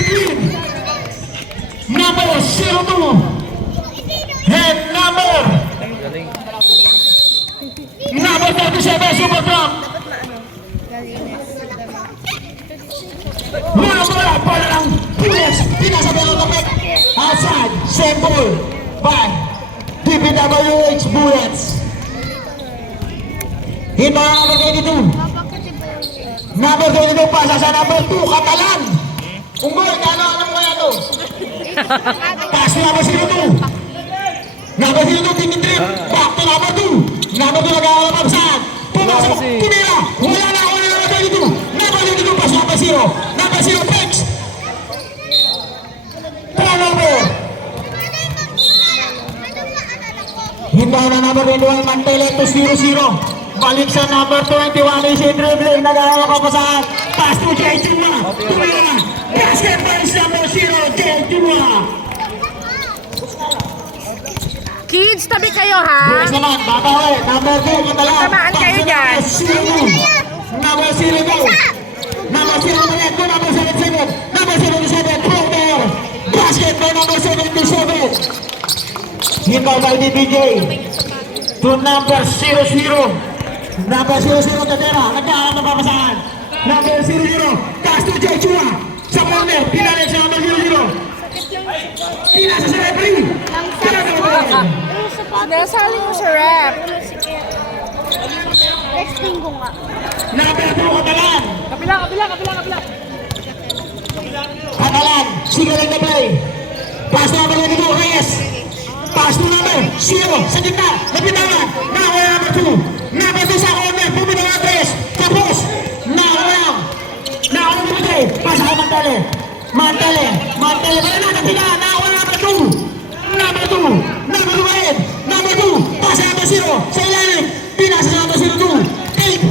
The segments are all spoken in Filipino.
between number 02 and number 37 Super Trump. Mula pala ng Bullets, pinasabi ng kapit outside, same ball by DPWH Bullets. Hito ang number 22. Number 22 pasa sa number 2, Catalan. Unggoy, alam mo yan to. Pass to number 02. Number 02, Tini Trip. Back to number 2. Number 2 nag-aalap saan? Pumasok, tumira. Wala na ako na number 22. Number 22 pass number 0. Number 0, Pex. Turnover. Hito na number 21, Mantele to 0-0. Balik sa number 21, easy dribbling, nag-aalap pa saan? Pass to Jay Chuma. Tumira. Basketball is number 0, Jay Chuma. Kids, tabi kayo ha. Boys naman, babawi. Number 2, Catalan. Tamaan kayo dyan. Number 0 go. Number 0 naman to number 77. Number 77, Proter. Basketball number 77. Hintaw by DPJ. To number 00. Number 00, Tatera. Nagkaroon ng papasahan. Number 00. Pass to Jay Chua. Sa corner, pinalik sa number 00. Pinasa sa referee. Nasali mo sa rep. Texting ko nga. Number 2, Catalan. Kapila. Catalan, sige lang na play. Pass number 22, Reyes. Pass to number 0, sa gitna, napitawan. Nakawala number 2. Number 2 sa corner, bumitaw ang Reyes. Tapos, nakawala. Nakawala number 3. Pass ako Mantele. Mantele, wala na, napitawan. Nakawala number 2. Number 2, number 2, number 2. Pass number 0, sa ilalim. Pinasa sa number 02. Take,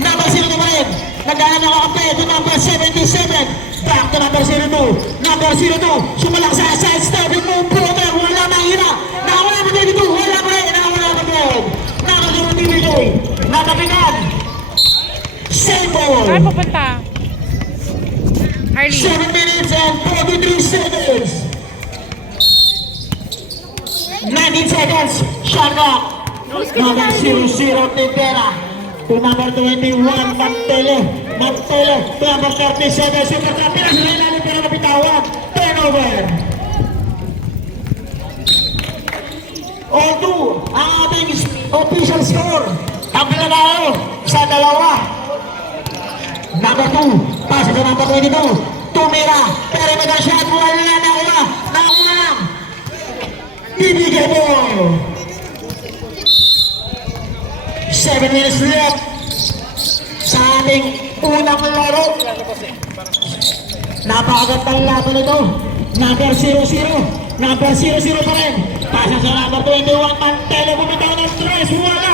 number 0 naman. Nagdala na kakampi to number 77. Back to number 02. Number 02. Sumalang sa side step. Yung mong Proter. Wala mahina. Nakawala pa din ito. Wala pa rin. Nakawala pa din. Nakawala pa din ito. Nakapinan. Same ball. Saan pupunta? Harley. 7 minutes and 43 seconds. 19 seconds. Shot clock. Number 00, Tintera. To number 21, Mantele. To number 37, Super Trump. Pinasalain pero napitawan. Turnover. O2, ang ating official score. Ang pinanalo sa dalawa. Number 2, pass sa number 22. Tumira, pero may shot. Wala na lang. Bibigay ball. 7 minutes left sa ating unang laro. Napakagandang laban ito. Number 00. Number 00 pa rin. Pasa sa number 21. Mantele bumitaw ng 3. Wala.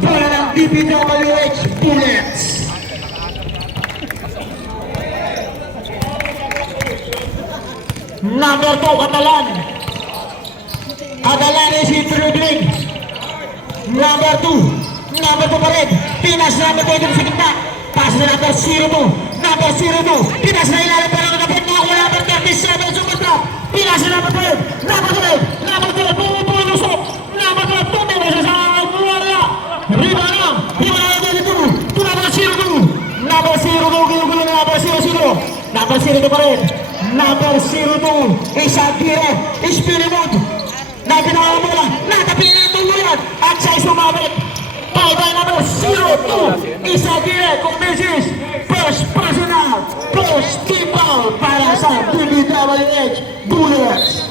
Bola ng DPWH Bullets. Number 2, Catalan. Catalan is in dribbling. Number 2. Number 2 pa rin. Pinas number 2 sa gitna. Pass na number 02. Number 02. Pinas na ilalim pa lang kapit na wala pa 37. Super Trump. Pinas na number 12. Number 12. Number 12. Pumupulusok. Number 12. Tumira sa saan. Wala. Riba lang. Riba lang 22. To number 02. Number 02. Ginugulo na number 00. Number 02 pa rin. Number 02. Isagire. Ispilimod. Naginawa mo lang. Natapin na tuluyan. At siya'y sumabit. By number 02. Isagire. Kung this is first personal. First team foul para sa DPWH Bullets.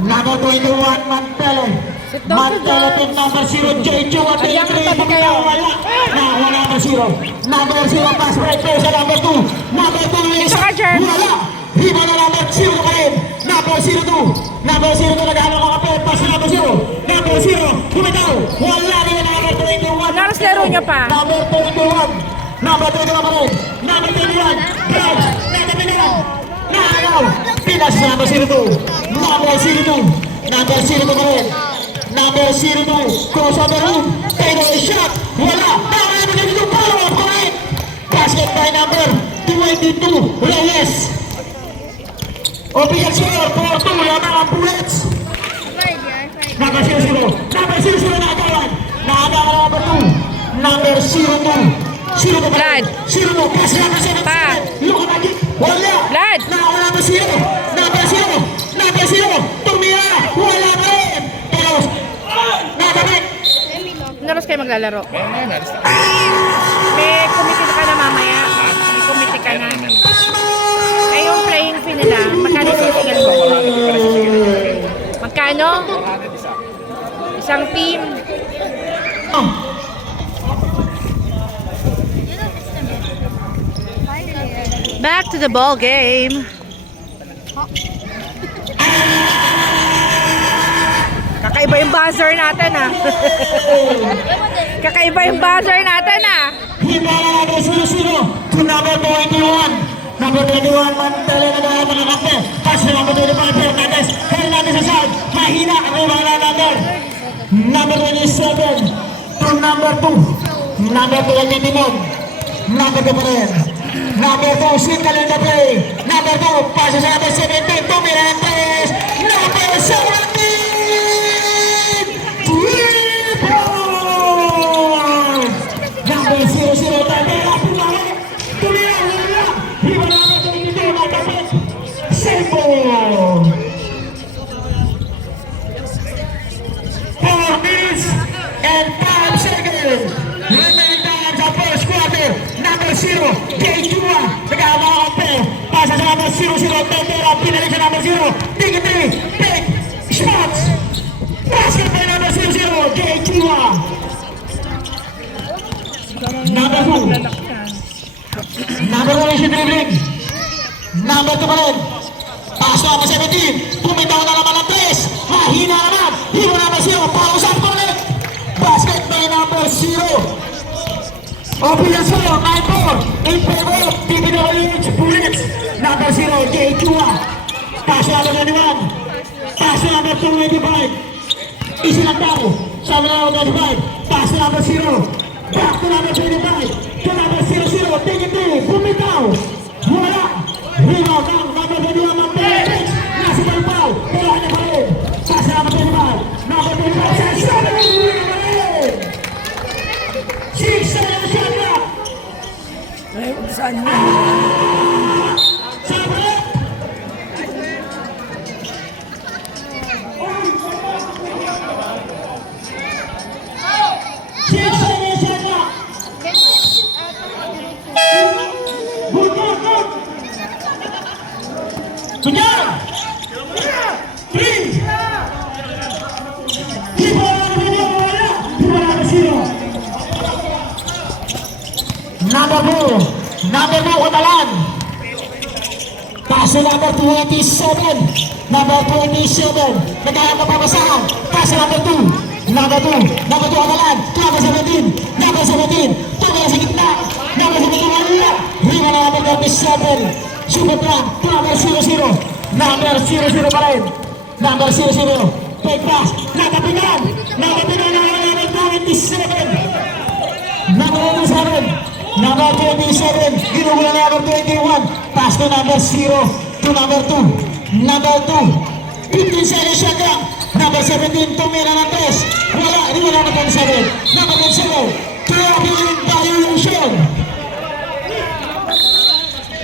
Number 21, Mantele. Mantele pin number 0, J2 at J3. Wala. Wala number 0. Number 0, pass break play sa number 2. Number 2 is wala. Riba na number 0 pa rin. Number 02. Number 02 nag-ano mga kapit. Pass sa number 0. Number 0. Bumitaw. Wala rin number 21. Lakas laro niya pa. Number 21. Number 21 pa rin. Number 21. Drive. Nagapinira. Nakagaw. Pinas sa number 02. Number 02. Number 02 pa rin. Number 02. Cross on the room. Take a shot. Wala. Nakagaw. Follow up. 22, Reyes. Official score, 4-2, lamang ang Bullets. Number 0-0, number 0-0 na agawan. Naagawan ang number 2, number 0-2. 0-2 pa rin. Vlad. 0-2, pass number 7. Pa. Luka Magic, wala. Vlad. Naagawan number 0, number 0, number 0. Tumira, wala pa rin. Pero, nakabit. Naros kayo maglalaro. May committee ka na mamaya. May committee ka na. Ay, yung playing fee nila, magkano sisigal mo? Magkano? Isang team. Back to the ball game. Kakaiba yung buzzer natin ah. Kakaiba yung buzzer natin ah. Himala number 0-0 to number 21. Number 21, Mantele na mga makakante. Pass na number 25, Hernandez. Hernandez sa side. Mahina ang himala number 27 to number 2. Number 2, number 2 pa rin. Number 2, single in the play. Number 2, pasa sa number 17. Tumira ang press. Number 17. 3 points. Number 0-0. Tandera, pumalik. Tumira, wala. Hiba number 22, nakapit. Simple. 4 minutes and 5 seconds. Remaining time sa first quarter. Number 0, Kejua. Nagkakakampi. Pasa sa number 0-0. Tendera, pinalik sa number 0. Tingin-tingin. Take shots. Basket by number 0-0, Kejua. Number 2. Number 1 is dribbling. Number 2 pa rin. Paso number 17. Pumitaw na naman ang 3. Mahina naman. Hibo number 0. Pausan pa ulit. Basket by number 0. Official score, 9-4. In favor of PBWH Bullets. Number 0, Jay Chua. Paso number 21. Paso number 25. Isilang tao. Sa number 25. Paso number 0. Back to number 25. To number 0-0. Tingin-tingin. Pumitaw. Wala. Hibo ng number 21 ng Bullets. Nasa Balpaw. Pero ano pa rin. Paso number 25. Number 25. Sa 7. Six, seven, seven. Saan mo? Seven. Six, seven, seven. Good, good, good. Tujar. Three. Keep on, zero. Number 4, Katalan. Paso number 27, number 27. Nagkayang kapabasahan. Paso number 2, number 2, Katalan. Number 17, number 17. Tumira sa gitna. Number 17, wala. Rima na number 37. Super plan, number 0-0. Number 0-0 pa rin. Number 0-0. Take pass. Nakapinan. Nakapinan na number 27. Number 27. Number 27, ginugula na number 21. Pass to number 0 to number 2. Number 2, 15 seconds siya lang. Number 17, tumira ng 3. Wala, hindi mo number 27. Number 27, traveling violation.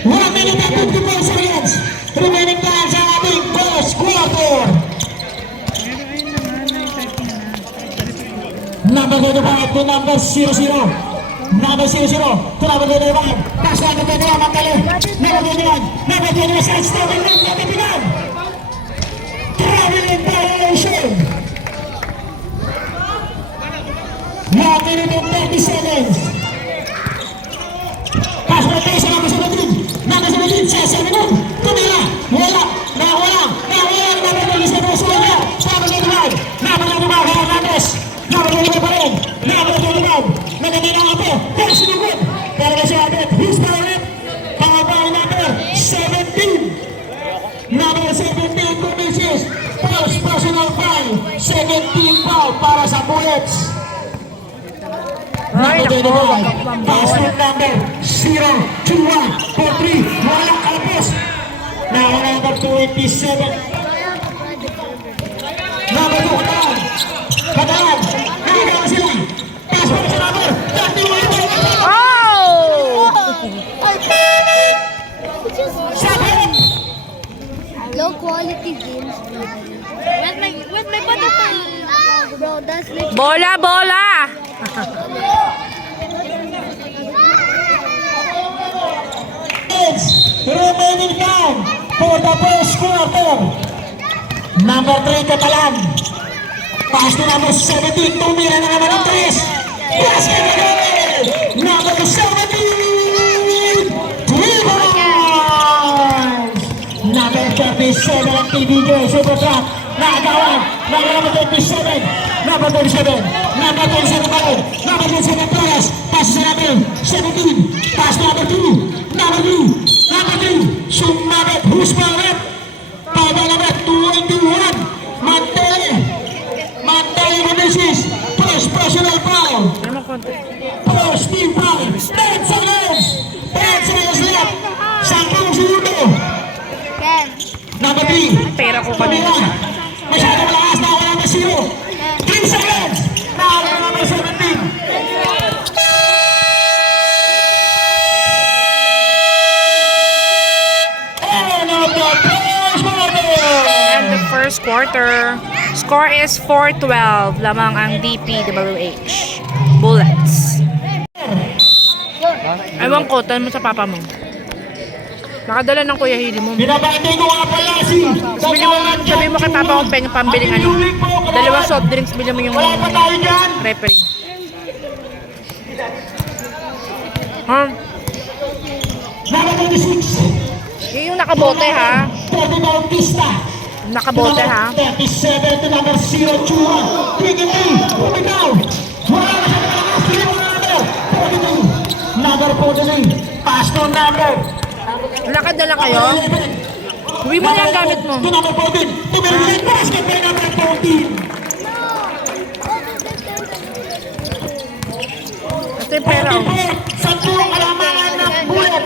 1 minute and 54 seconds. Remaining time sa ating first quarter. Number 25 to number 00. Number 0-0, to number 21. Pass number 21, Mantele. Number 21, number 21, side step, and number 21. Traveling violation. 1 minute and 30 seconds. Pass rotation, number 17. Number 17, sa 7 minutes. Tumira, wala, nawala, number 27, wala. Number 25, number 25, Hernandez. Number 25 pa rin, number 25. Naganda na ako, pero sinugod. Pero kasi agad, he's powered. Pangabang number 17. Number 17 promises. First personal foul. 17 foul para sa Bullets. Roy, nako, wag kang kumambol. Pass to number 02143. Walang kalapos. Now number 27. Number 2, Katalan. Katalan. Nagagawa sila. Pass pa sa number 31. Oh! Low quality games. With my butterfly. Bro, that's like Bola, bola! Remaining time for the first quarter. Number 3, Katalan. Pass to number 17. Tumira na naman ang 3. Basket again. Number 17. 3 points. Number 37 ang TVJ. Super trap. Nakagawa. Number 27. Number 27. Number 27 pa rin. Number 27 Torres. Pass sa number 17. Pass to number 2. Number 2. Number 2. Sumabit. Who's power? Pada number 21. Mantele. Mantele Meneses. First personal foul. Ano mo konti? First team foul. 10 seconds. 10 seconds left. 10 segundo. Ken. Number 3. Pera ko kanina. Masyadong malakas na wala na 0. 3 seconds. Nakawala number 17. And of the first quarter. And the first quarter, score is 4-12. Lamang ang DPWH. Bullets. Ewan ko, tanong mo sa papa mo. Nakadala ng Kuya Hili mo. Binabantay ko nga pala si Sabi mo kay papa kung pwede pambiling ano. Dalawang soft drinks, bili mo yung Wala pa tayo dyan. referee. Ha? Number 26. Yun yung nakabote ha. Pwede Bautista. Nakabote ha. 37 to number 0, Chua. 23. Bumitaw. Wala na siya malakas. Number 43. Pass to number. Lakad na lang kayo. Uwi mo na ang gamit mo. To number 14. Tumirin basket by number 14. Ito yung pera. 44. Sa tuwang kalamangan ng bullet.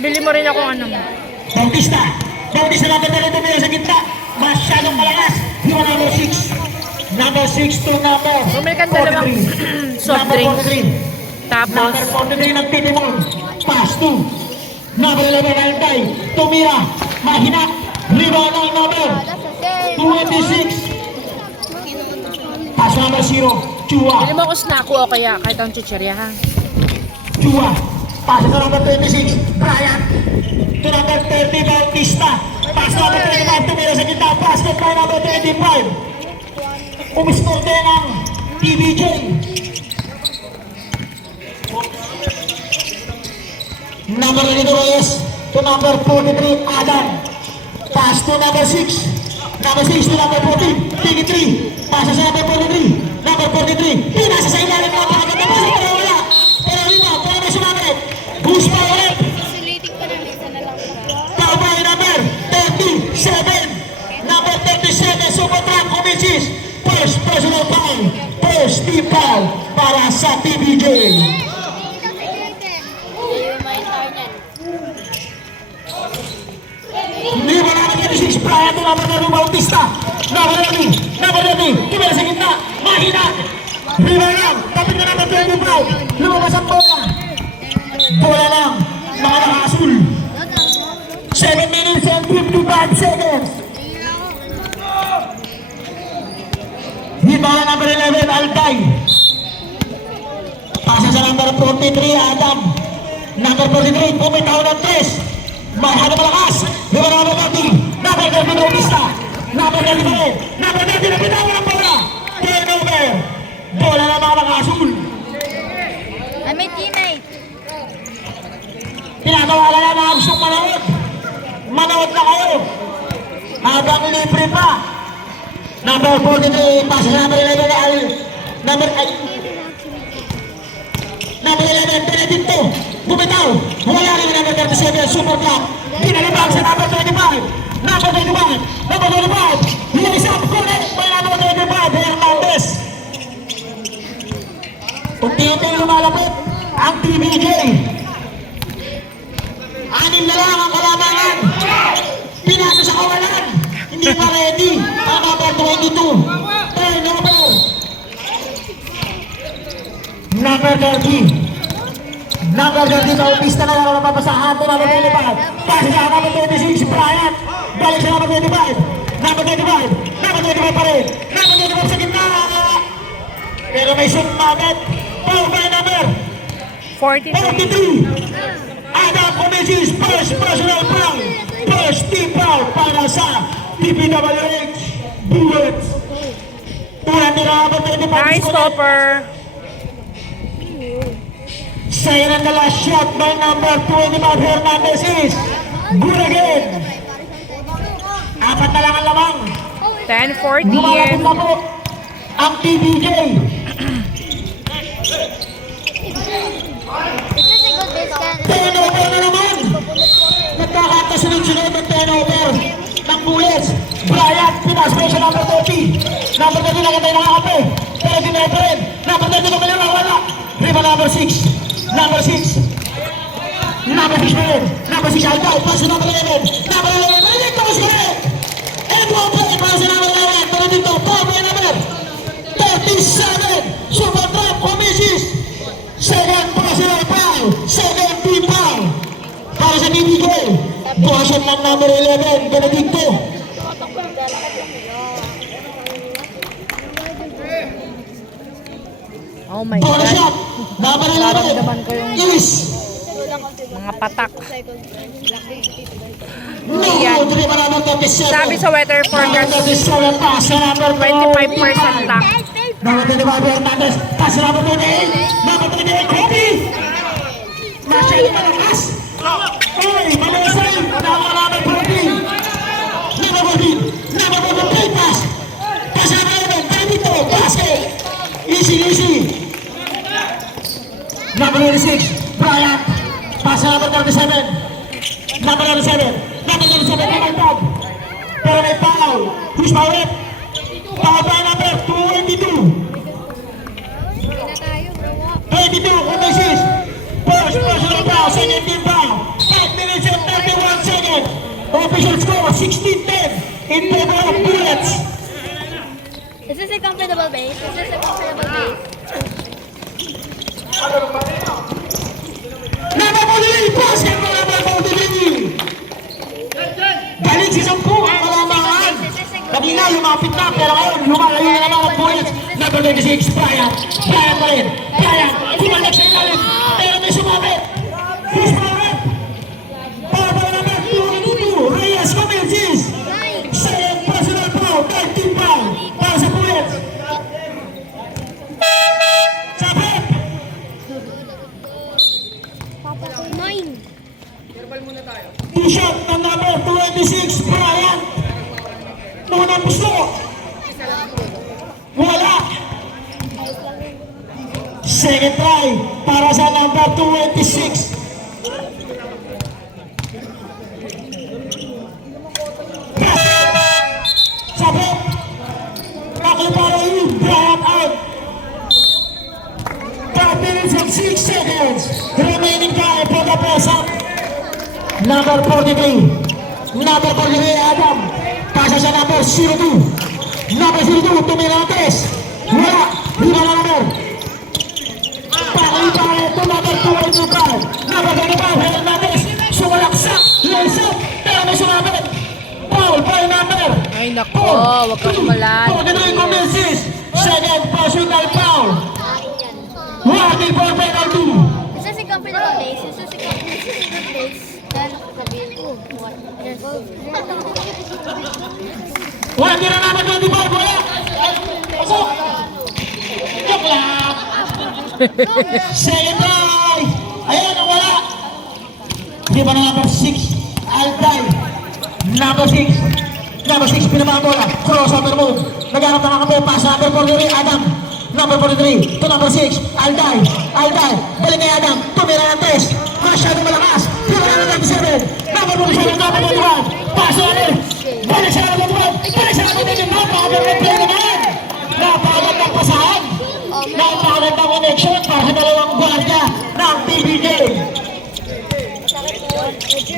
Bili mo rin ako ano mo. Bautista. Bautista number 3 tumira sa gitna. Masyadong malakas. Yung number 6. Number 6 to number Bumili kang dalawang 43. soft Number drinks. 43. Tapos, Number 43 ng Titimon. Pass to number 11 Altay. Tumira. Mahina. Rebound ng number That's okay. 26. Pass number 0. Chua. bili mo ako snacko o kaya kahit ang chichirya ha. Chua. Pass to number 26. Bryant. To number 30 Bautista. Pass number 25. Tumira sa gitna. Basket by number 25. Umiskor din ang TVJ. Number 22 Reyes to number 43 Adam. Pass to number 6. Number 6 to number 14. 23. Pasa sa number 43. Number 43. Pinasa sa ilalim ng pagkakata. Pasa pero wala. Pero lima. Pero may sumabit. Boost pa ulit. Isolating pa lang. Isa na lang. Tabay number 37. Number 37. Super Trap Comicis. First personal foul. First team foul para sa TVJ. Hindi mo naman 36 Brian to number 2 Bautista. Number 11. Number 11. Tumira sa gitna. Mahina. Rebound lang. Kapit na number 25. Lumabas ang bola. Bola lang. Nakakasul. 7 minutes and 55 seconds. Rebound number 11 Altay. Pasa sa number 43 Adam. Number 43 pumitaw ng 3. Mahal malakas. Number 30. Number 30 Bautista. Number 30. Number 30 na binawa ng bola. Turnover. Bola na mga asul. I'm a teammate. Pinatawalan na mga gustong manood. Manood na kayo. Habang libre pa. Number 43. Pasa sa number 11. Number 11. Benedicto. Bumitaw. Wala rin number 37. Super Club. Pinalibag sa number 25. Number 25. Number 25. Release up. Connect by number 25. Hernandez. Unti-unti lumalapit ang TBJ. 6 na lang ang kalamangan. Pinasa sa kawalan. Hindi pa ready. Ang number 22. Turnover. Number 30. Number 30 sa pista na lang napapasahan to number 25. Pasa sa number 26, Bryant. Balik sa number 25. Number 25. Number 25 pa rin. Number 25 sa gitna. Pero may shoot magnet. Foul by number 43. 43. Adam Comesis, first personal foul. First team foul para sa DPWH Bullets. Tulad nila number 25. Nice stopper. Sayang ang the last shot by number 25 Hernandez is good again. 4 na lang ang lamang. 10-14. Lumalapit na po ang TBJ. Is this a good base can? Turnover na naman. Nagkakasunod-sunod ng turnover ng Bullets. Bryant, pinaspecia number 30. Number 30 lang tayo nakakape. Pero dinay pa rin. Number 30 naman yung nawala. Riba number 6. Number 6. Number 6 pa rin. Number 6 Alcao. Pass to number 11. Number 11. Narinig ko si Red. And one play para sa number 11. Pero dito, foul play number 37. Super trap, Comesis. Second personal foul. Second team foul. Para sa BBJ. Caution ng number 11. Benedicto. Oh my Bonus God. shot. Number 11. Nararamdaman ko yung Is. mga patak. No, Ayan. driba number 37. Sabi sa weather forecast, 37 pass sa number 25% lock. Number 25 Hernandez. Pass sa number 28. Number 28 Kobe. Masyado malakas. Oy, malasay. Number 14. Number 14. Number 14 pass. Pass sa number 11. Benedicto. Basket. Easy, easy. Number 26, Bryant. Pass sa number 37. Number 37. Number 37, number 5. Pero may foul. Who's foul it? Foul by number 22. 22, Comesis. First personal foul, second team foul. 5 minutes and 31 seconds. Official score, 16-10 in favor of Bullets. Is this a comfortable base? Is this a comfortable base? Number 43, basket mo number 43. Balik si Sampu ang kalamangan. Kanina lumapit na, pero ngayon lumalayo na naman ang Bullets. Number 26, Bryant. Bryant pa rin. Bryant, bumalik sa ilalim. Pero may sumabit. Who's sumabit? Power number 22, Reyes Comesis. Second personal foul, third team foul. Para sa Bullets. Sabit. Mine. T-shirt ng number 26, Bryant. Unang gusto. Wala. Second try para sa number 26. Sabit. Nakipara yun. Bryant out. 5 minutes and 6 seconds. Remaining time for the press-up. Number 43. Number 43, Adam. Pasa sa number 02. Number 02, Tumirantes. Wala. Lima na number. Pakita ito, number 25. Number 25, Hernandez. Sumalaksak. Laysap. Pero may sumabit. Foul by number. Ay nako, wag kang umalan. 43 Comesis. Second personal foul. Warning for penalty. Is this a comfortable base? Is this a good base? Then, what? Yes. Wala, tira naman 25. Wala. Pasok. Joke lang. Second try. Ayan, ang wala. Di ba na number 6? Altay. Number 6. Number 6, pinamang bola. Crossover move. Naghanap na kape. Pass number 43, Adam. Number 43 to number 6, Alday. Alday. Balik kay Adam. Tumira ng test. Masyado malakas. Tira na number 7. Number 47, number 21. Pass na rin. Balik sa number 21. Balik sa number 21. Napakagandang play naman. Napakagandang pasahan. Napakagandang connection para sa dalawang gwardiya ng TBJ.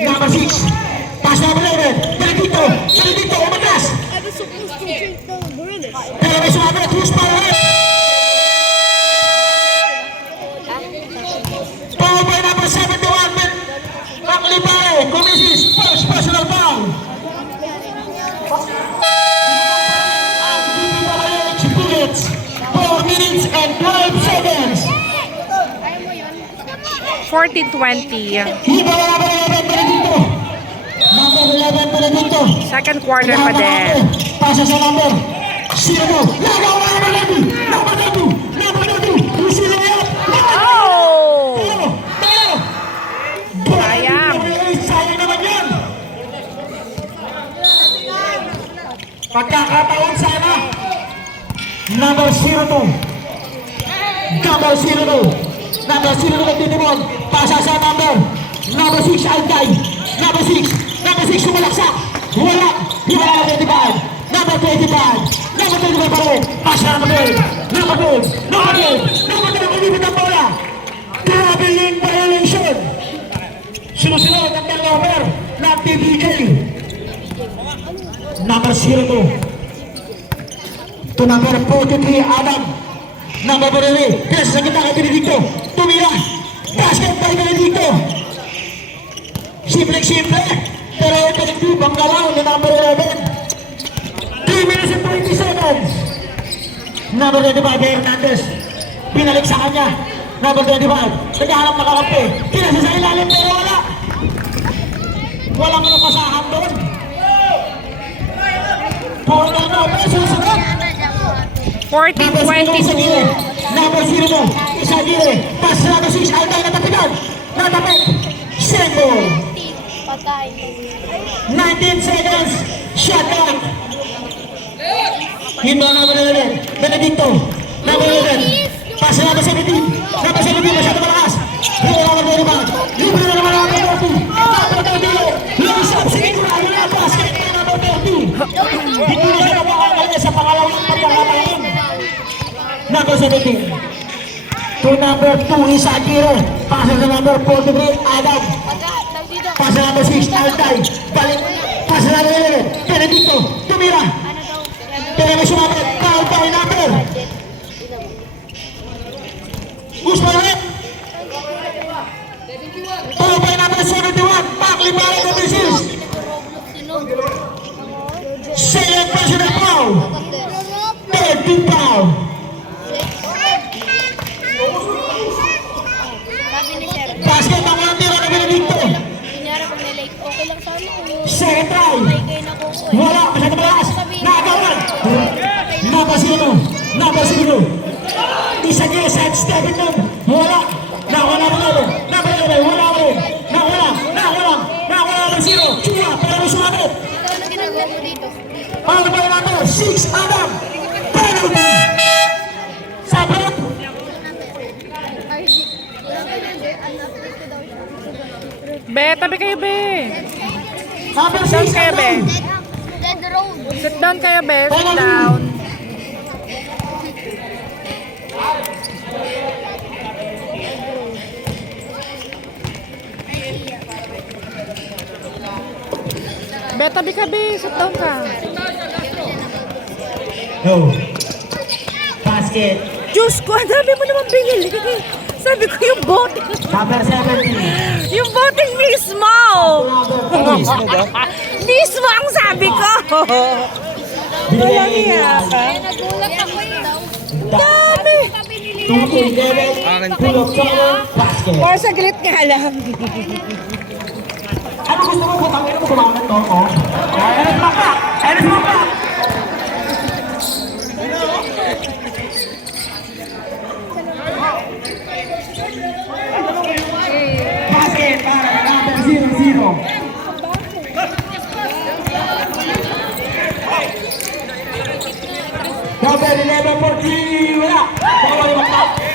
Number 6. Pass number 11. Benedicto, umagas. I was supposed to drink the gorillas. Pero may sumabit, who's power? Foul by number 71. Maklipare, Kumisis, first personal foul. Ang DPWH Bullets, 4 minutes and 12 seconds. 14-20. Iba na number 11, Benedicto. Number 11, Benedicto. Second quarter pa din. Pasa sa number 0. Lagaw na number 2. Lucille Ayat. Oh! Tayo. Sayang. Sayang naman yan. Pagkakataon sana. Number 02. Number 02 nagtitimon. Pasa sa number 6 Altay. Number 6 sumalaksak. Wala. Di ba number 25? Number 25 pa rin. Pasa number 12. Number 12 ulipit ang bola. Grabe yung violation. Sumusunod ang turnover ng TBJ. Number 02 to number 43 Adam. Number 43 Pinasa sa gitna kay Benedicto. Tumira. Basket by Benedicto. Simple. Pero ito yung banggalaw ni number 11. 3 minutes and 20 seconds. Number 25 Hernandez. Binalik sa kanya. Number 25. Naghahanap na kakampi. Pinasa sa ilalim pero wala. Walang napasahan doon. Puro na pero susunod. 14-22. Number 0 isa gire. Pass number 6 Altay natapitan. Natapit. Sendo. Patay. 19 seconds. Shot clock. Himba number 11. Benedicto. Number 11. Pass number 17. Number 17 masyado malakas. Himba number 25. Libre na naman number 30. Number 30. Lose up. Sige na. Wala basket na number 30. Hindi na siya napakakali sa pangalawang pagkakatayin. Number 17 to number 2 is Akira. Pasa sa number 43 Adam. Pasa number 6 Altay. Balik. Pasa number 11 Benedicto. Tumira. Pero may sumabit. Foul by number. Who's for it? Foul by number 71. Maklipare Kumisis. Second personal foul. 13 foul. Basket ang mga tira na Benedicto. Kunyari pag nilike, okay lang sana. Second try. Kayo na ko. Wala. Masyado malakas. Nakagawan. Number 0. Isa niya side stepping nun. Wala. Nawala mo lalo. Number 11. Wala mo rin. Nawala ng 0. Chua. Pero sumabit. Ikaw na ginagawa mo dito. Paano ba yung number 6 Adam? Penalty. Sabot. Be, tabi kayo, Be. Number Down 6 kayo, Be. Adam. Dead road. Sit down kayo, Be. Sit down. Be, tabi ka, Be. Sit down ka. No. Basket. Diyos ko, ang dami mo naman binili. Sabi ko yung boting. Number 17. Yung boting mismo. Mismo ang sabi ko. Walang iya ka. Nagulat ako yun. Dami. Tutul Devil. Tulog Cholo. Basket. Para saglit nga lang. Ano gusto mo? Butangin mo kumakas to. Oh. Eres maka. Basket para number 0-0. Number 11 for 3. Wala.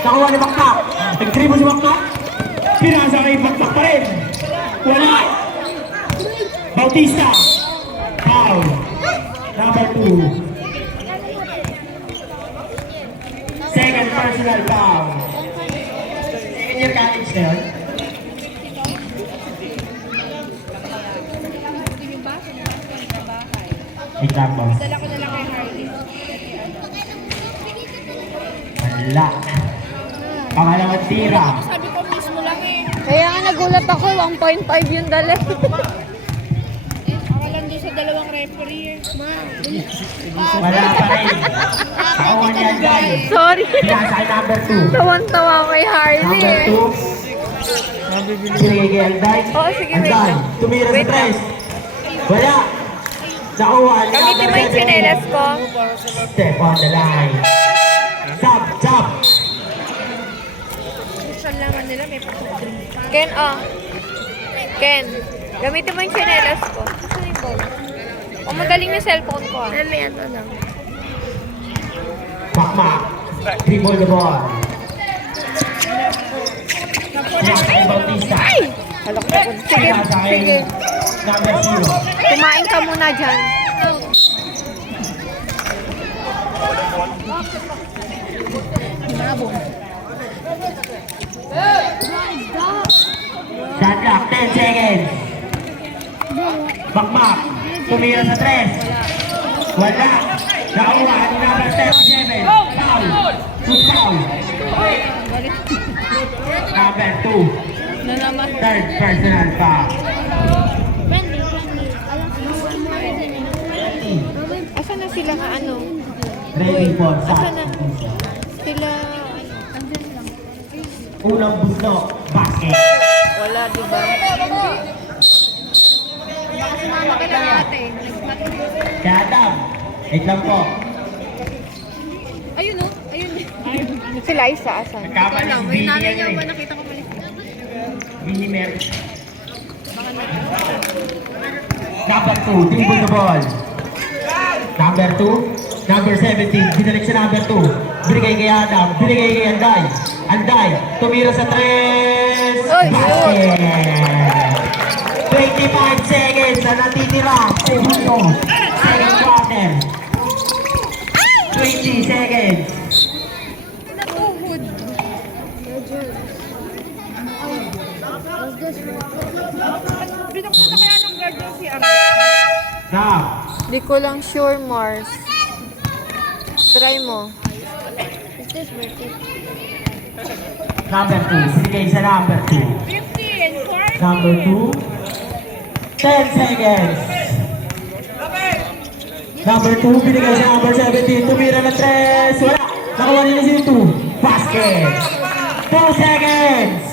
Nakuha ni Baktak. Nag-dribble si Baktak. Pinasa kay Baktak pa rin. Wala. Bautista. Foul. Number 2. Second person personal foul. Second year college na yun? Wait lang, boss. Dala ko na lang kay Harley. Wala. Pangalawang tira. Sabi ko mismo lang eh. Kaya nga nagulat ako, 1.5 yung dala. Ako lang doon sa dalawang referee eh. Wala pa rin. Kawan yan, guys. Sorry. Pinasa kay number 2. Tawan-tawa ko kay Harley Number eh. 2. Sinigay kay Alday. Oo, sige, wait Alday. lang. Tumira sa Wait lang. tres. Wala. Nakuha. Gamitin mo yung chinelas ko. Step on the line. Jump, jump. Gusto naman nila may patuloy. Ken, oh. Ken, gamitin mo yung chinelas ko. Saan yung ball? O magaling na cellphone ko ah. May ano lang. Bakmak. Dribble the ball. Ay! Bautista. Halok na po. Sige, Pinasa kay sige. number 0. Kumain ka muna dyan. Shot clock, 10 seconds. Bakmak. Tumira sa tres. Wala. Nakuha ni number 37. Foul. Two foul. Number 2. Na naman. Third personal foul. Asan na sila nga ano? Ready for shot. Asan na? Sila... Unang busto. Basket. Wala, di ba? Sumama ka na ate. Kaya Adam. Wait lang po. Ayun o. Ayun. Sila isa, asan? Nagkamali si Vinny yan eh. nakita ko mali. Vinny Mer. Number 2. Dribble the ball. Number 2. Number 17. Binalik sa number 2. Binigay kay Adam. Binigay kay Anday. Anday. Tumira sa tres. Oy, Basket. 25 seconds na natitira. Segundo. Second quarter. 20 seconds. Natuhod. Binuksan na kaya ng guard yung si Ara. Now. Di ko lang sure, Mars. Try mo. Is this worth it? Number 2. Binigay sa number 2. 15, 40. Number 2. 10 seconds. Number 2, binigay sa number 17. Tumira na 3. Wala. Nakuha nila si 2. Basket. 2 seconds.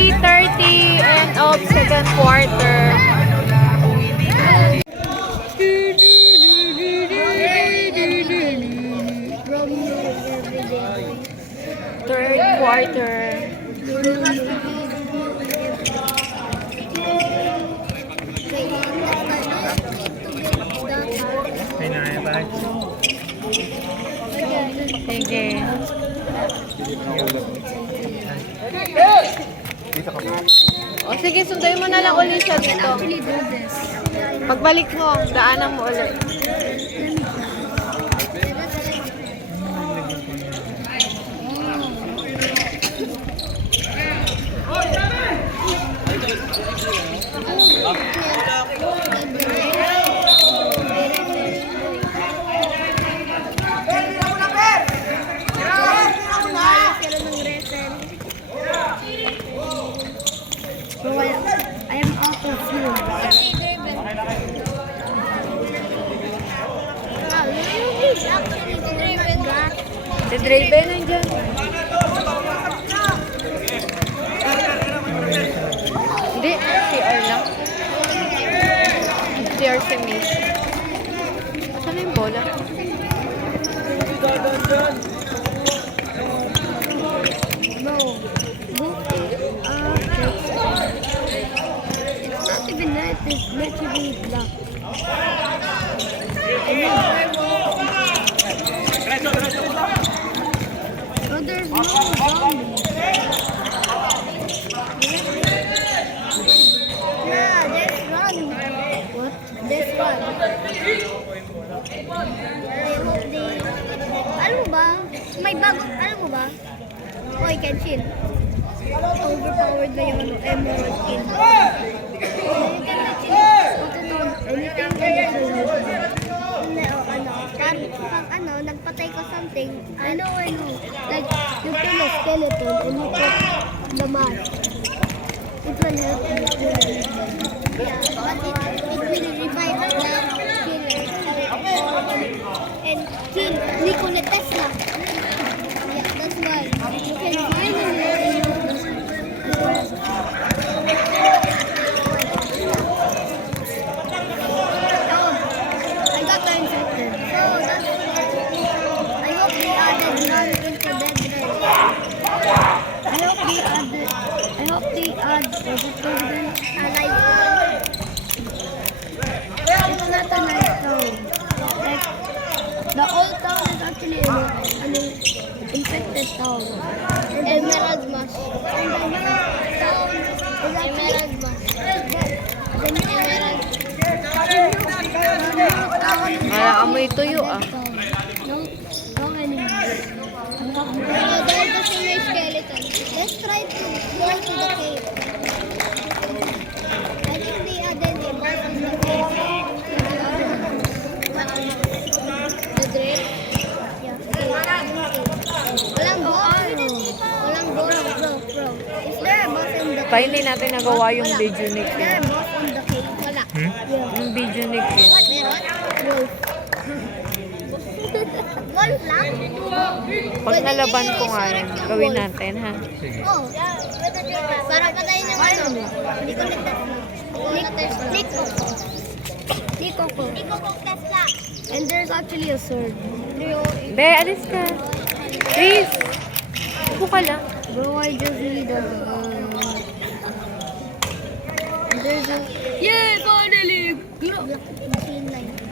End of second quarter. Third quarter. Sige. O sige, sunduin mo na lang ulit siya dito. Pagbalik mo, daanan mo ulit. So I am out of fuel. Si Draven nandyan. Hindi, CR lang. CR si Miss. Saan na yung bola? No. It's not even that, it's literally black. But there's no zombie. Alam mo ba? May bago, alam mo ba? Oy, Kenshin. Overpowered na yung emerald skin. Pag nagpatay ko something, like, you kill a skeleton and you put the mask. It will help you. Yeah, but it will revive the killer and kill Nikola Tesla. Yeah, that's why you can finally I got the infected. So that's I hope they added none into Dead Red. I hope they add President alive one. It's not a nice town. Like the old town is actually an infected town. And the Emerald Mask. And the new town is Emerald Mask. The new Emerald. Amoy tuyo ah. No anymore. There's the same skeleton. Let's try to go to the cave. I think they added a boss in the cave. The drill? Yeah. Walang boss, bro. Is there a boss in the cave? Pa hindi natin nagawa yung video ni Is there a Ken. boss in the cave? Wala. Yeah. Yung video ni Ken. Meron? Wolf. Wolf lang? Pag nalaban ko nga yun, gawin natin ha. Oh. Para patayin yung ano. Nico Tesla. And there's actually a sword. Be, alis ka. Chris! Upo ka lang. Bro, I just need a... there's a... Yeah, finally! Machine line.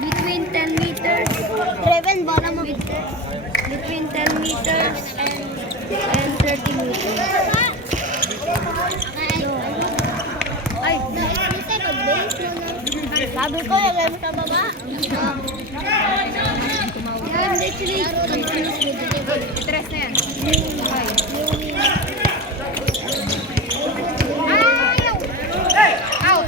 Between 10 meters. Raven, bala mo. Between 10 meters and 30 meters. Ay, naisip ko base mo na. Sabi ko, lagay mo sa baba. I'm literally confused with the table. Tres na yan. Ow!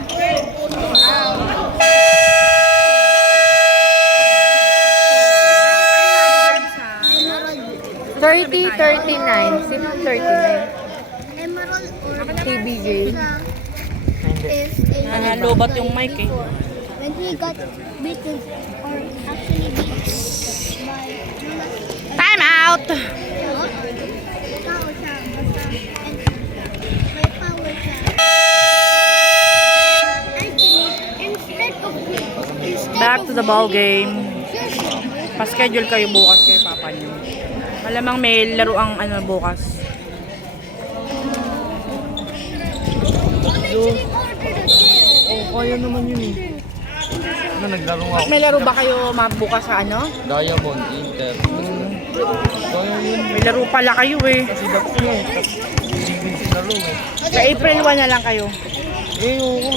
39. Sino 39? Emerald or TBJ. is a Lobat yung mic eh. when he got beaten or actually beat by Time out! tao siya basta and may power siya. Actually, instead of Back to the ball game. Yes, Pa-schedule kayo bukas kay Papa niyo. Malamang may laro ang ano bukas. actually ordered a chair. Oh, kaya naman yun eh. Ano, naglaro nga ako. May laro ba kayo bukas sa ano? Diamond, Inter. Kaya yun. May laro pala kayo eh. Kasi dapat nga eh. Hindi sinalo eh. Sa April 1 na lang kayo. Eh, oo.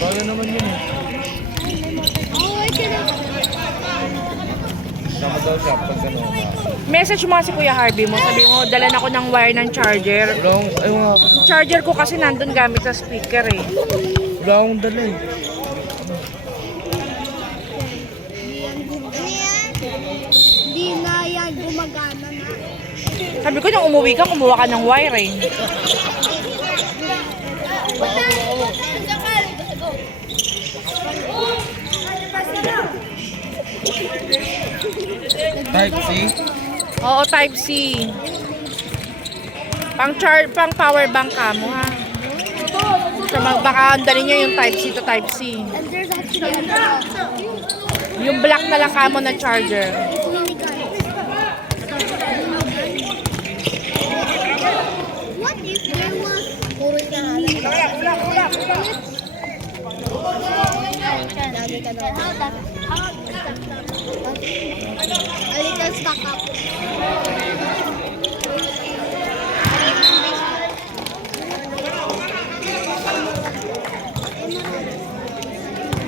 Kaya naman yun eh. Oh, I cannot. Sama daw siya pag ano. Message mo si Kuya Harvey mo. Sabi mo, dalan ako ng wire ng charger. Wala akong, ay mga, Charger ko kasi nandun gamit sa speaker eh. wala akong dala eh. Hindi na yan gumagana na. Sabi ko nung umuwi ka, kumuha ka ng wire eh. Type C. Oo, type C. Pang power bank ka mo, ha? So, baka andalin nyo yung type C to type C. And there's actually a Yung black na lang ka mo na charger. mini card. What if there was puro kahalan? A little stuck up.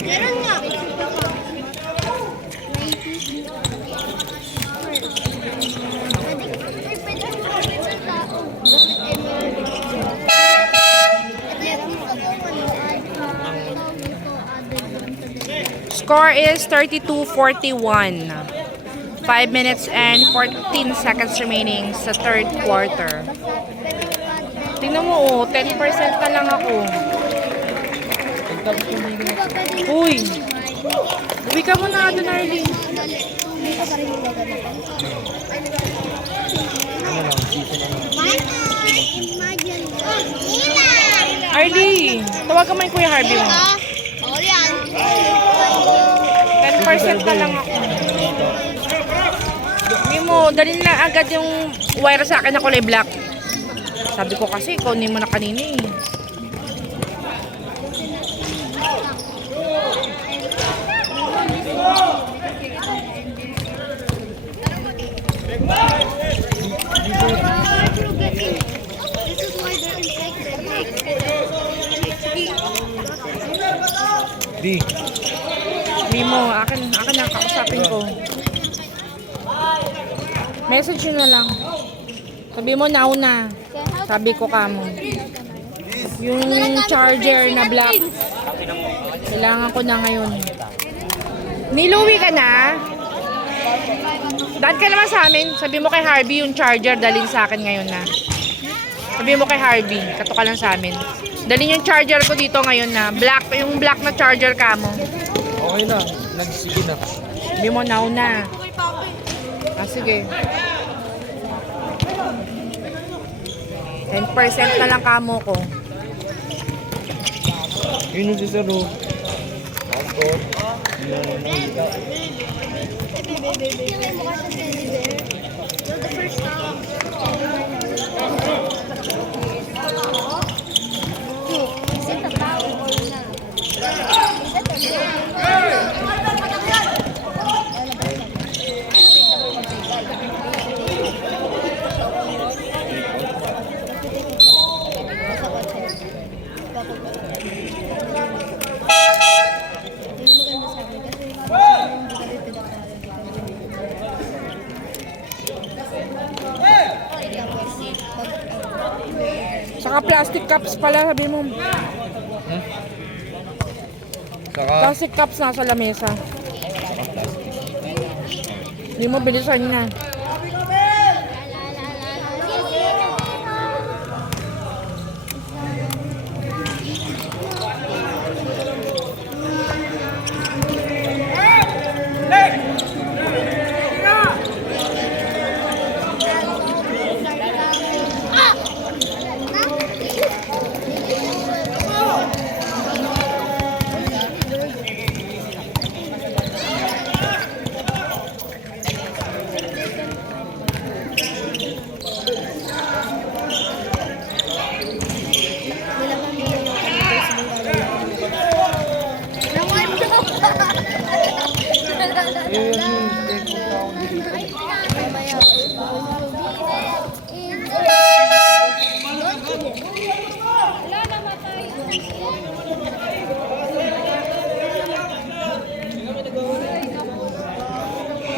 Meron nga. Score is 32-41. 5 minutes and 14 seconds remaining sa third quarter. Tingnan mo, 10% na lang ako. Uy! Uwi ka muna doon, Arlie. Arlie, tawagan mo yung Kuya Harvey mo. 10% na lang ako. Hindi mo, dalhin lang agad yung wire sa akin na kulay black. Sabi ko kasi, kunin mo na kanina eh. D. Mimo, akin na, kausapin ko. Message nyo na lang. Sabi mo, nauna. Sabi ko kamo. Yung charger na black. Kailangan ko na ngayon. Niluwi ka na? Dad ka naman sa amin. Sabi mo kay Harvey yung charger, dalhin sa akin ngayon na. Sabi mo kay Harvey, kato ka lang sa amin. Dalhin yung charger ko dito ngayon na. Black, yung black na charger ka mo. Okay na. Nagsige na. Sabi mo, nauna. Ah, sige. 10% na lang kamo ko. Yun yung si Sir Ro. Ako. Saka plastic cups pala, sabi mo. Saka. Plastic cups nasa lamesa. Hindi mo bilisan na.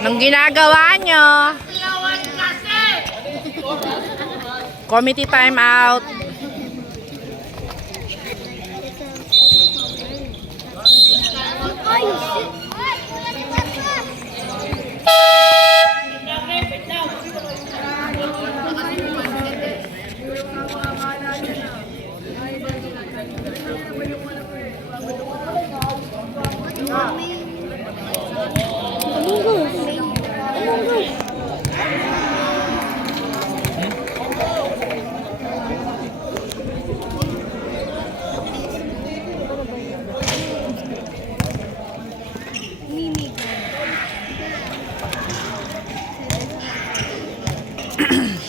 Anong ginagawa nyo? Committee time out.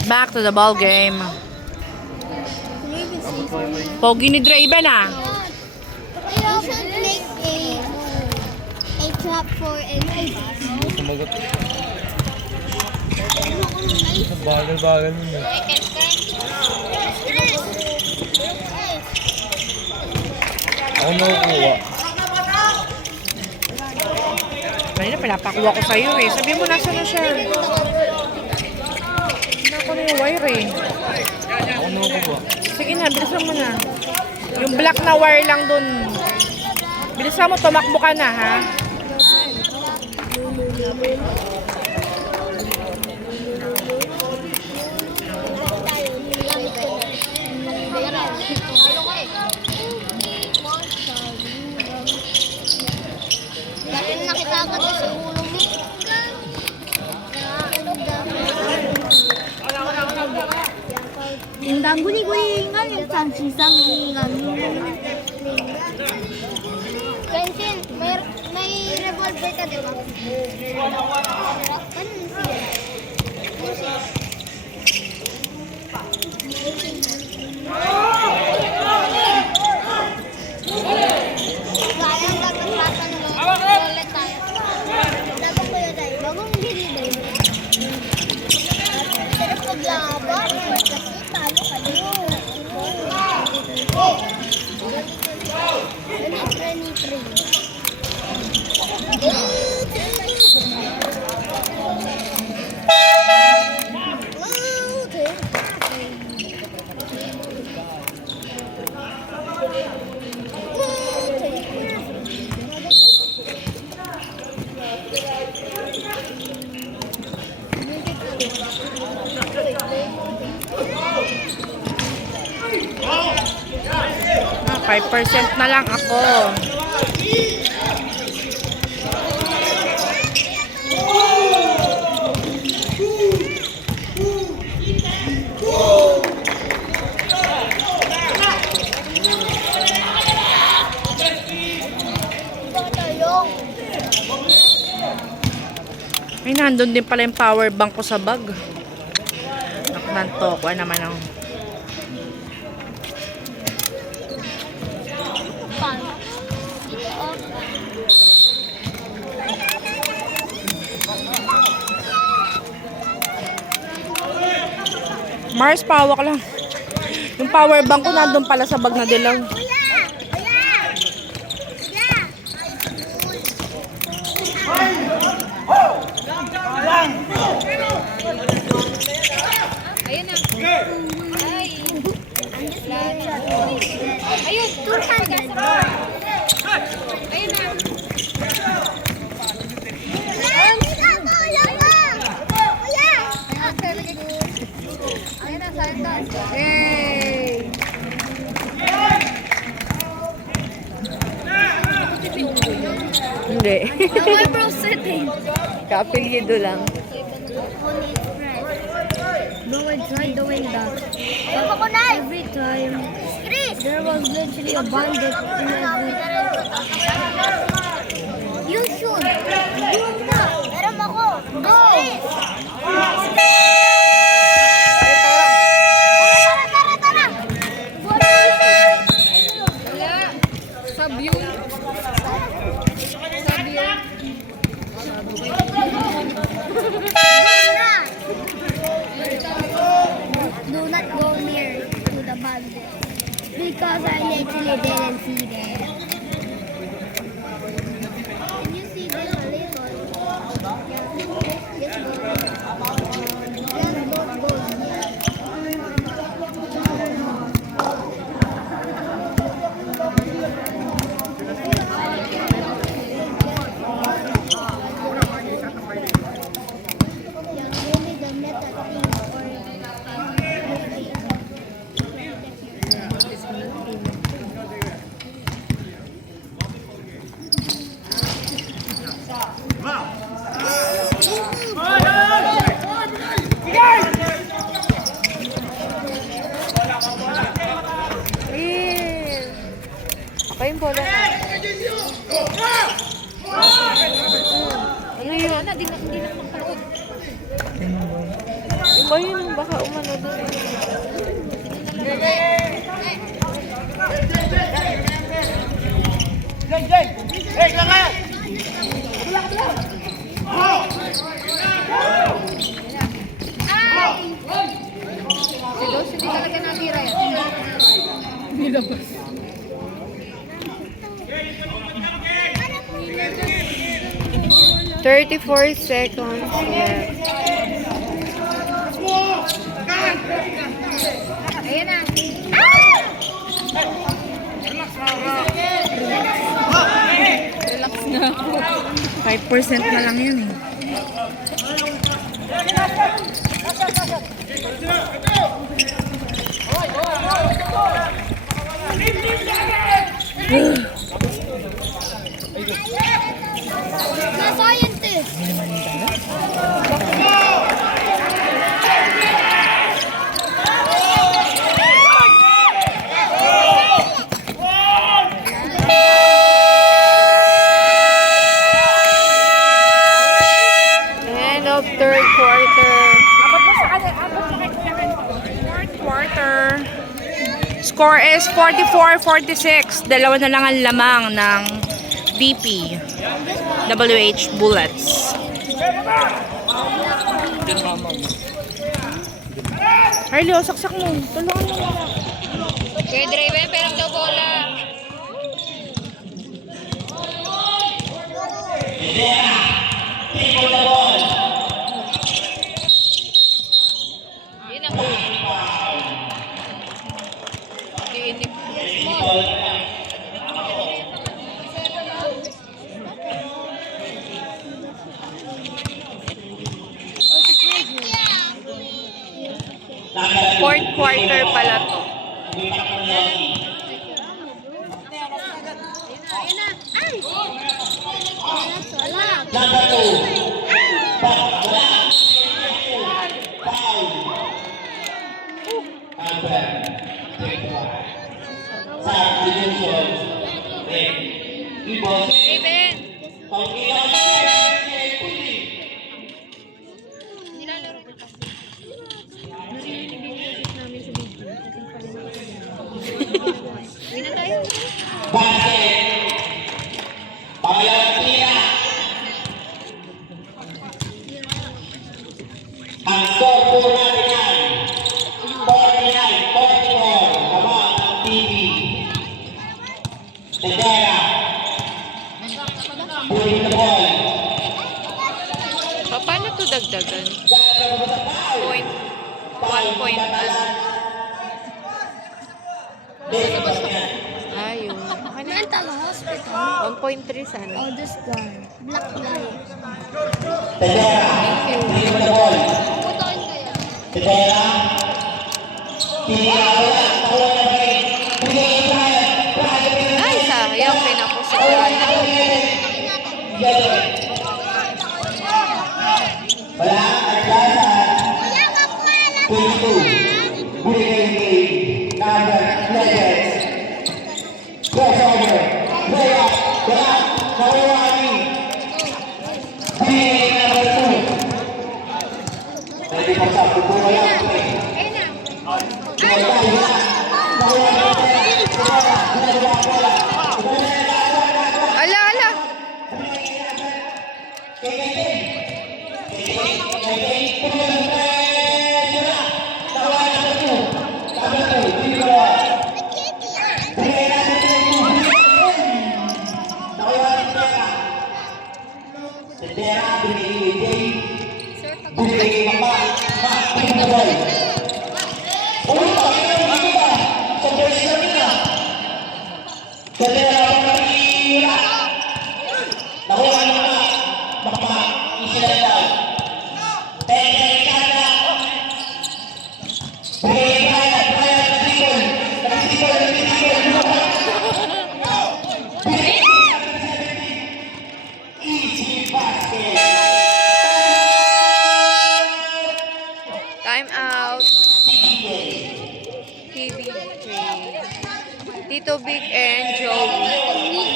Back to the ball game. Pogi ni Draven ah. We also make a trap for enemies. Sumagot. Bagal-bagal mo na. Ako nakukuha. Kanina pinapakuha ko sa'yo eh. Sabi mo nasa na siya. Hindi ako na yung wire eh. Ako nakukuha. Sige na, bilisan mo na. Yung black na wire lang dun. Bilisan mo, tumakbo ka na ha. Dahil nakita ko to sa ulo mo. 인간 구리구리 인간 일산 지상 인간 Bensin, may revolver ka diba? Sayang gagawatan mo. Ulit tayo. Dapat ko yun tayo. Bagong hindi ba yun? Pero paglaban, kasi talo kayo. Ah, 5% na lang ako. Ay, nandun din pala yung power bank ko sa bag. Naknanto ko naman ang Mars, pawak lang. Yung power bank ko nandun pala sa bag na dilaw. Ayun, 200. Ayun na. Yay! Hindi. My bro setting. Kapilyido lang. No, I tried doing that. Every time, there was literally a bandit in every... You should. Yun na. Meron ako. Go. Tara. Sabyun. Do not go near to the bandit because I literally didn't see them. Can you see this a little? Just don't go near. Only the metal thing Ako yung bola na. Ano yun? Hindi na makapanood. ba yun? Baka umano din. Si Dos, hindi talaga natira yan. 34 seconds left. Ayan na. Relax na ako. 5% na lang yun eh. Na scientist. End of third quarter. Fourth quarter. Score is 44-46. Dalawa na lang ang lamang ng VP. WH Bullets. Harley, saksak mo. Tulungan mo. Kaya driver, pero daw bola. Yun ako. Iinip. Fourth quarter pala to. Ayan na. Ay! Wala. Raven! Nilalaro ko kasi. Narinig namin sa video. Uwi na tayo. Ang score po natin yan, 49-44, Kamang ng TV. Tendera. Puli na ball. Paano to dagdagan? Point. 1 point. Ayun. Mental hospital. 1.3 sana. Oh, this guy. Black guy. Tendera. Puli na ball. Putoin kayo. Tendera. Pinawala. Nawala na ba rin? Puli na Ay, sayang. Pinapusok tayo. wala at lasan 22 Bully number 11 crossover layup wala nawawali Bully number 2 pwede pa sa pupuro yan Ala, ala. Time out. TBJ. Tito Big and Joey.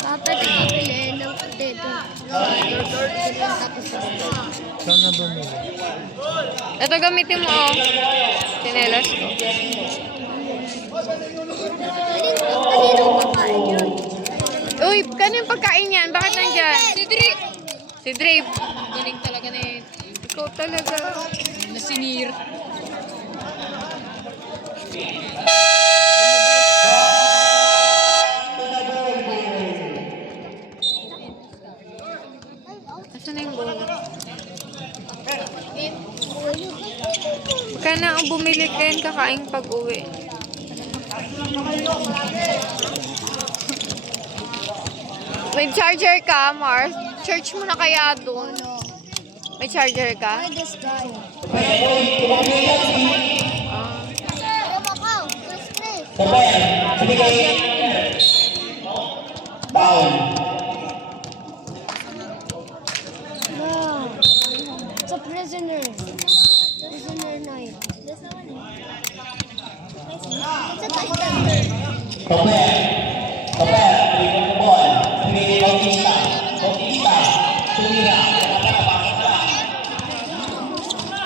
Dapat nakapili ng dito. Saan na bumili? Ito gamitin mo, oh. Sinelas ko. Kanino kakain yun? Uy, kanino yung pagkain yan? Bakit nandyan? Si Drape. Si Drape. Galing talaga na yun. Ikaw talaga. Nasinir. Asan na yung bola? Baka na ang bumili kayo kakain pag-uwi. May charger ka, Mars? Charge mo na kaya doon. May charger ka? Why this guy? No. It's a prisoner. Prisoner night. It's a title.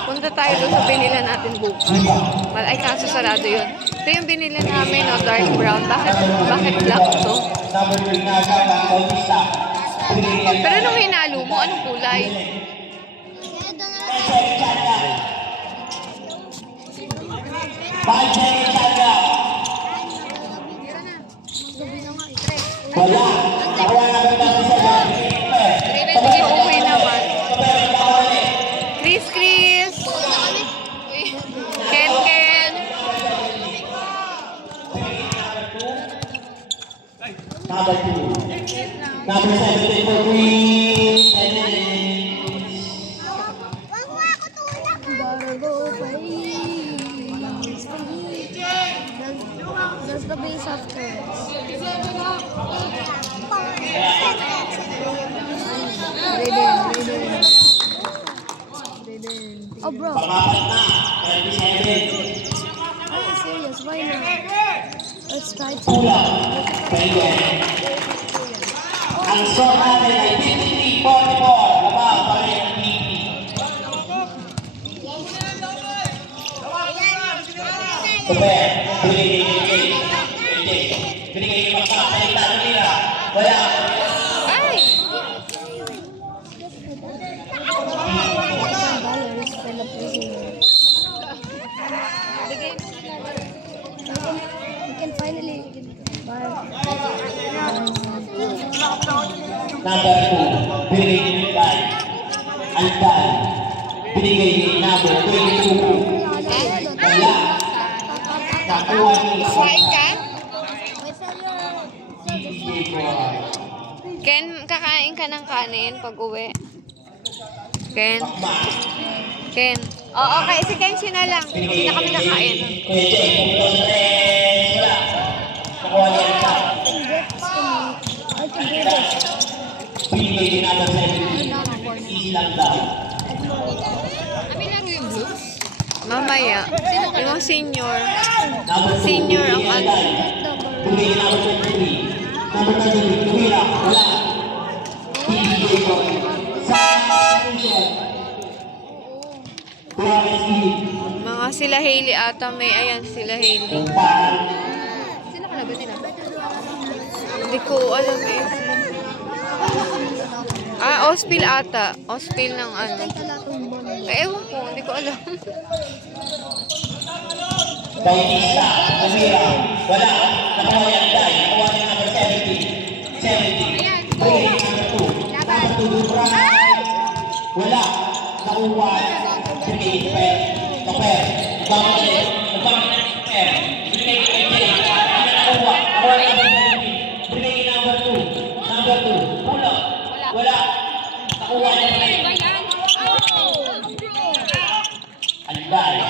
Punta tayo doon sa binila natin bukas. Ay, kaso sarado yun. Ito yung binili namin, no, dark brown. Bakit black to? Pero nung hinalo mo, anong kulay? Okay naman. Chris! Ken! Number 17 for Queen. That's the base of turns. Oh, bro. Are you serious? Why not? Let's try to. Ang score natin ay 53-44. Labang pa rin ang TV. Super. Binigay yung magkakalitan nila. Wala. Ay! $1,000 for the prisoner. We can finally buy. Number 2. Binigay ni Milay. Aldan. Binigay ni Nabo. 22. Wala. Nakuha ni Kain ka? Diego. Ken, kakain ka ng kanin pag uwi. Ken? Ken? Oo, okay. Si Kenshi na lang. Hindi na kami kakain. Kuya Jay, pumunta sa tres. Wala. Nakuha ni Aldan. I can do this. Binigay ni Number 17. Easy lang daw. Mamaya. Yung senior. Number 2. Senior ang ano. Binigay ni Number 23. Number 23. Kuya. Wala. Diego. Sa Michelle. Mga sila Hailey ata may. Ayan sila Hailey. Sino ka na ba nila? Hindi ko alam eh. Ospil ata. Ospil ng ano. Ewan ko. Hindi ko alam. Bautista, Camila, wala. Nakuha ni Alday. Nakuha ni Number 70. 70. Binigay ni Number 2. Number 2 Dubra. Wala. Nakuha. Binigay ni Per. Kaper. Nagkamali. Nagkamali ni Per. Binigay ni AJ. Nakuha. Nakuha ni Number 70. Binigay ni Number 2. Number 2. Pulo. Wala. Nakuha ni Per. Alday.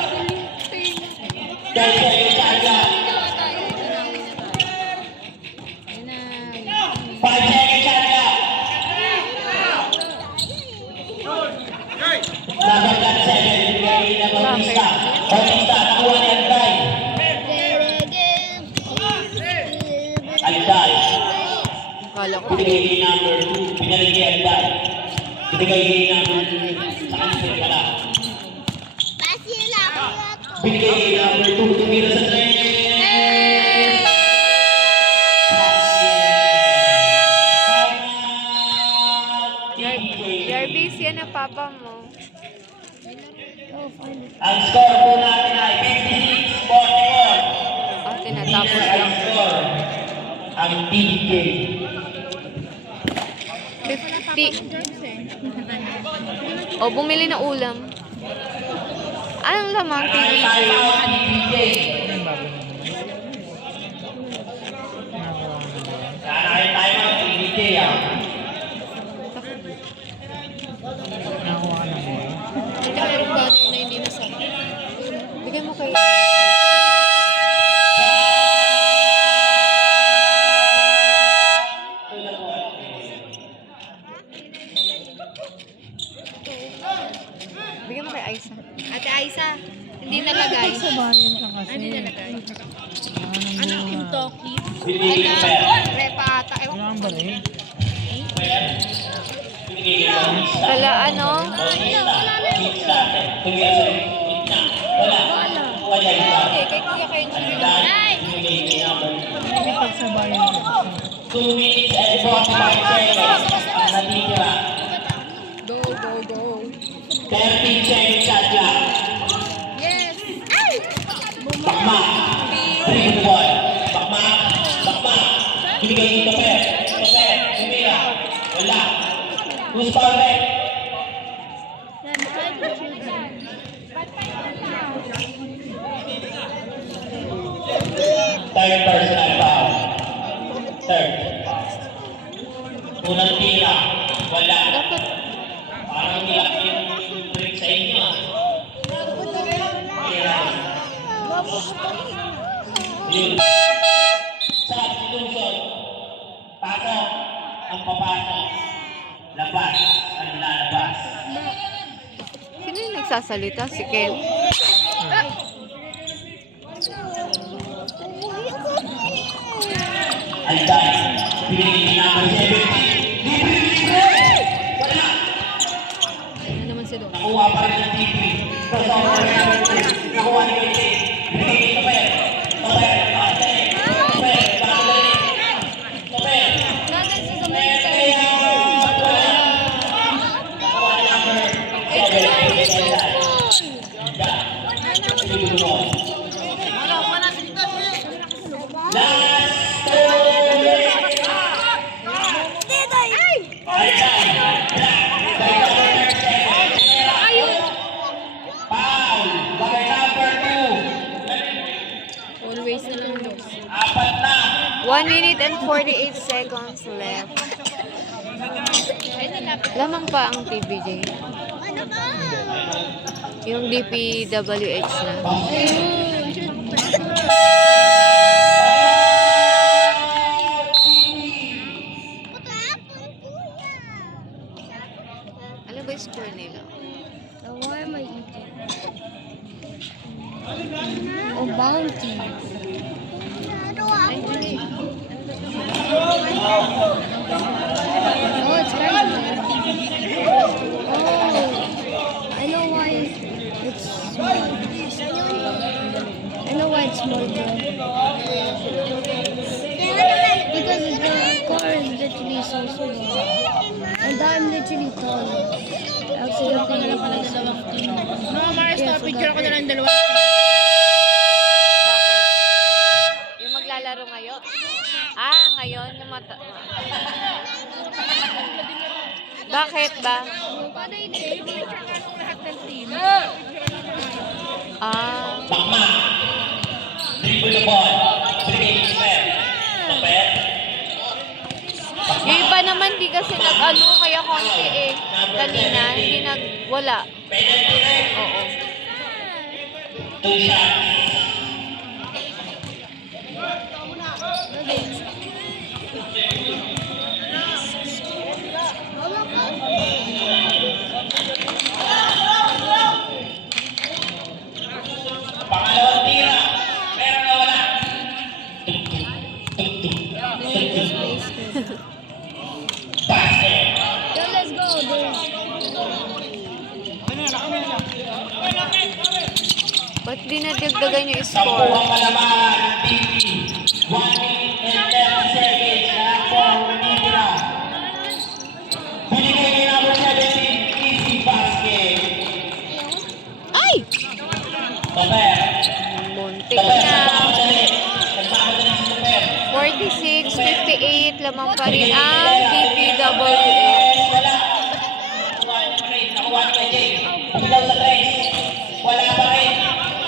Dahil sa iyo sa agad. 5 seconds agad. Number 7. Binigay Kala ko. Binigay kay number 2, binalik kay Aldan. Binigay kay number 3, sa kanya pala. Binigay kay number 2, tumira sa 3. Jarvis, yan ang papa mo. Ang score po natin ay 56-44. Ah, tinatapos Ang lang. score, ang PK. 50. O, bumili na ulam. Anong lamang? Tayo ang PK. Sana tayo ang PK ah. Nakakuha ka na mo. Ito yung banner na hindi nasa. Bigyan mo kayo. Bigyan mo kay Aisa. Ate Aisa, hindi nalagay. Sa bayan ka kasi. Hindi nalagay. Ano yung Toki? Binigay kay Pera. Repa ata. Ewan Wala kang bari. Binigay kay Pera. Kala ano? Tumira sa gitna. Wala. Wala iba. Okay, kay kuya kayo yung Aldan, binigay kay number 2. Hindi pag sa bayan ka. 2 minutes and 45 seconds ang natitira. Go, go, go. 30 seconds shot clock. Yes! Bakmak. 3 to 1. Bakmak. Bakmak. Binigay kay Toper. Toper. Tumira. Wala. Who's foul back? Third personal foul. Third. Unang tira. Wala. Dapat, Parang nilak yung break sa inyo ah. Tira. Yun. Substitution. Pasok. Ang papasok. Labas. Ang lalabas. sino yung nagsasalita? Si Ken? Aldan. Binigay number 70. Wala. Ano naman si Don? Nakuha pa rin ng TV. Crossover number 2. Nakuha ni Kay. Binigay kay Toper. Toper. Pakadali. Toper. Pakadali. Toper. Toper. Kaya wala. Nakuha ni number 7. Aldan. Sinunod. Last 2 minutes. Aldan. By number 7. Foul. By number 2. Always na lang dos. Apat na. 1 minute and 48 seconds left. Lamang pa ang TVJ. Yung DPWH na. Ano ba yung score nila? Why am I eating? Oh, bounty. Oh, it's crazy. Oh, I know why it's small. I know why it's small, bro. Because the car is literally so small. And I'm literally tall. Accidentally Mga Mars, Yeah, picture ako na lang dalawa. Bakit? Yung maglalaro ngayon? Ah, ngayon? Yung mata... Bakit ba? Ah, Bakma. Dribble the ball. Binigay kay Toper. Toper. yung iba naman di kasi nag-ano, kaya konti eh. Kanina, hindi nag-wala. Penalty red. Oo. 2 shots. Pangalawang tira. Pero nawala. di nadagdagan yung Sampu score? ang palamahan ng TV. 1 minute and 30 seconds na po ang natitira. Binigay ni number 17, easy basket. Ay! Taper. Muntik Taper, na. nagmamadali. Nagmamadali si Taper. 46-58 lamang pa rin ang DPWS. Wala. Nakuha niya pa rin. Nakuha ni KJ. Pumilaw sa tres. Wala pa rin.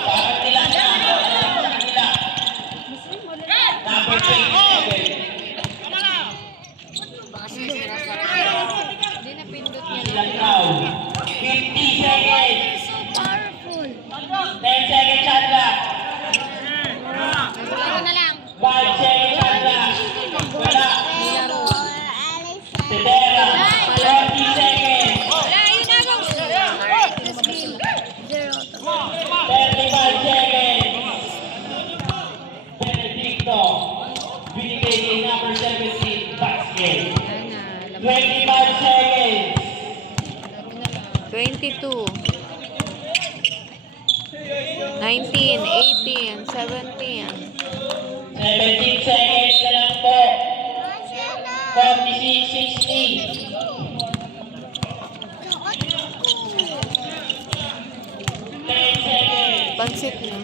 Bakit nila na? Wala sa kanila. Number 27. Ilang now? 50 seconds. So powerful. 10 seconds shot clock. 5 seconds shot clock. Wala. Tedera. 40 seconds. This game, 0 to 35 seconds. Benedicto. Binigay ni number 17, basket. 25 seconds. 22. 19, 18, 17. 17 seconds na lang po. 46, 60. 10 seconds. Pansit na.